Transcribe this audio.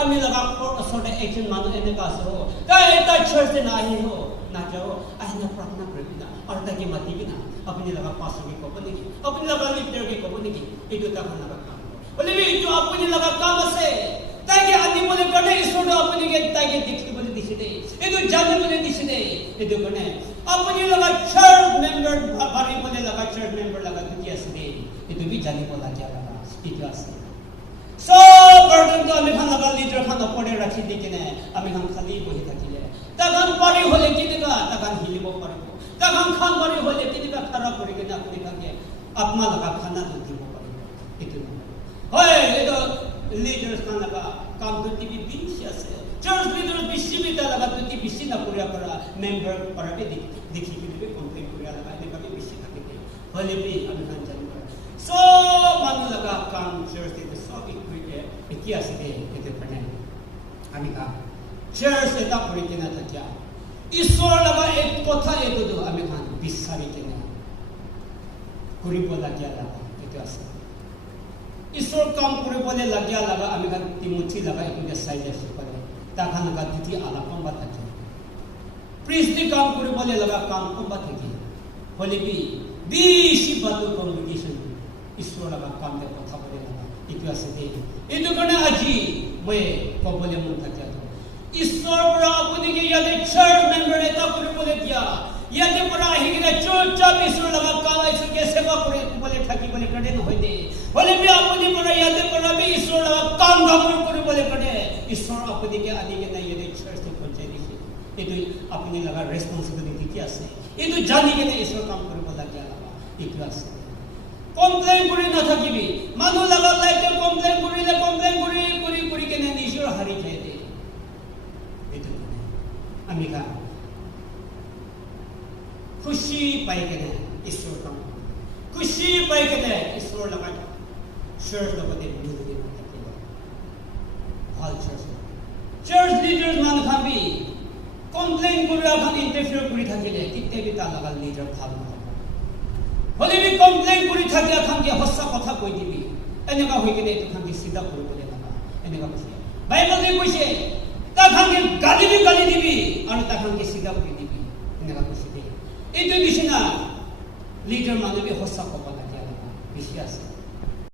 আমি লগা সরে একজন মানুষ এনে কাছে হো তাই এটা চার্চে না আহি হো না যাও আহিনা প্রার্থনা করবি না আর তাকে মাতিবি না আপনি লগা পাশে কব নাকি আপনি লগা লিডারকে কব নাকি এটু তখন লগা কাম বলে এটু আপনি লগা কাম আছে তাইকে আদি বলে গনে ঈশ্বর আপনিকে তাইকে দেখতে বলে দিছে দে এটু জানে বলে দিছে দে এটু গনে আপনি লগা চার্চ মেম্বার বাড়ি বলে লগা চার্চ মেম্বার লগা কি আছে দে এটু বি জানি বলা কি লগা এটু আছে সো বর্তমান তো আমি খান লগা লিডার খান পড়ে রাখি দিকে না আমি খান খালি বহি থাকিলে তখন পারি হলে কি দিবা তখন হিলিব পারব তখন খান পারি হলে কি দিবা খারাপ করে কিনা আপনি কাকে আপনা লগা খানা দিব পারব এটু হয় এটু লিডার্স খান লগা কাম করতে বেশি আছে চার্চ লিডার বেশি বিটা লাগা তুই বেশি না পুরা করা মেম্বার পারাকে দেখি কিনে কমপ্লেইন করিয়া লাগা এটাকে বেশি থাকে হলে বি আমি খান জানি সো মানু লাগা কাম চার্চ এতে সব ইকুইটে কি আছে দে এতে পড়ে আমি কা চার্চ এটা করে কিনা থাকিয়া ঈশ্বর লাগা এক কথা এগুলো আমি খান বিশ্বাসী কিনা করিব লাগিয়া লাগা এটা আছে ঈশ্বর কাম করে বলে লাগিয়া লাগা আমি খান তিমুচি লাগা এগুলো সাইজে করে তখন লাগা দিদি আলাপন বা থাকে প্রিস্টলি কাম করে বলে লাগা কাম কবা থাকে হলে বি বেশি বাতো কমিউনিকেশন ঈশ্বর লাগা কাম দে কথা বলে লাগা এটা আছে দে এটো কারণে আজি মই কবলে মন থাকে ঈশ্বর বড় আপনি কি ইয়াতে চার্চ মেম্বার এটা করে বলে দিয়া ইয়াতে বড় আহিগিনা চুপচাপ ঈশ্বর লাগা কাম আইসকে সেবা করে বলে থাকি বলে কড়ে ন হইতে বলে বি আপনি বড় ইয়াতে বড় বি ঈশ্বর লাগা কাম ধাম করে বলে কড়ে ঈশ্বর আপনি কে আদিকে না ইয়াতে চার্চ তে পৌঁছে দিছে এটো আপনি লাগা রেসপন্সিবিলিটি কি আছে এটো জানি কে ঈশ্বর কাম করে বলা কি লাগা এটো আছে কমপ্লেইন করে না থাকিবি মানু লাগা লাইতে কমপ্লেইন করি কেনে ঈশ্বর হারি যায় দে এটো আমি কা খুশি পাই কেনে ঈশ্বর কাম খুশি পাই কেনে ঈশ্বর লাগা চার্চ লগতে বিরোধী না থাকিব ভাল চার্চ লিডার্স মান খাবি কমপ্লেইন করে এখন ইন্টারফিয়ার করে থাকিলে কিতে বিতা লাগাল লিডার ভাল না হলে বি কমপ্লেইন করে থাকি এখন কি হস্যা কথা কই দিবি এনেকা হই কেনে তখন কি সিধা করে বলে লাগা এনেকা কইছে বাইবেলে কইছে তখন কি গালি দিবি আর তখন কি সিধা করে দিবি এনেকা কইছে দে এই তো দিছ না লিডার মানে বি হস্যা কথা লাগা বেশি আছে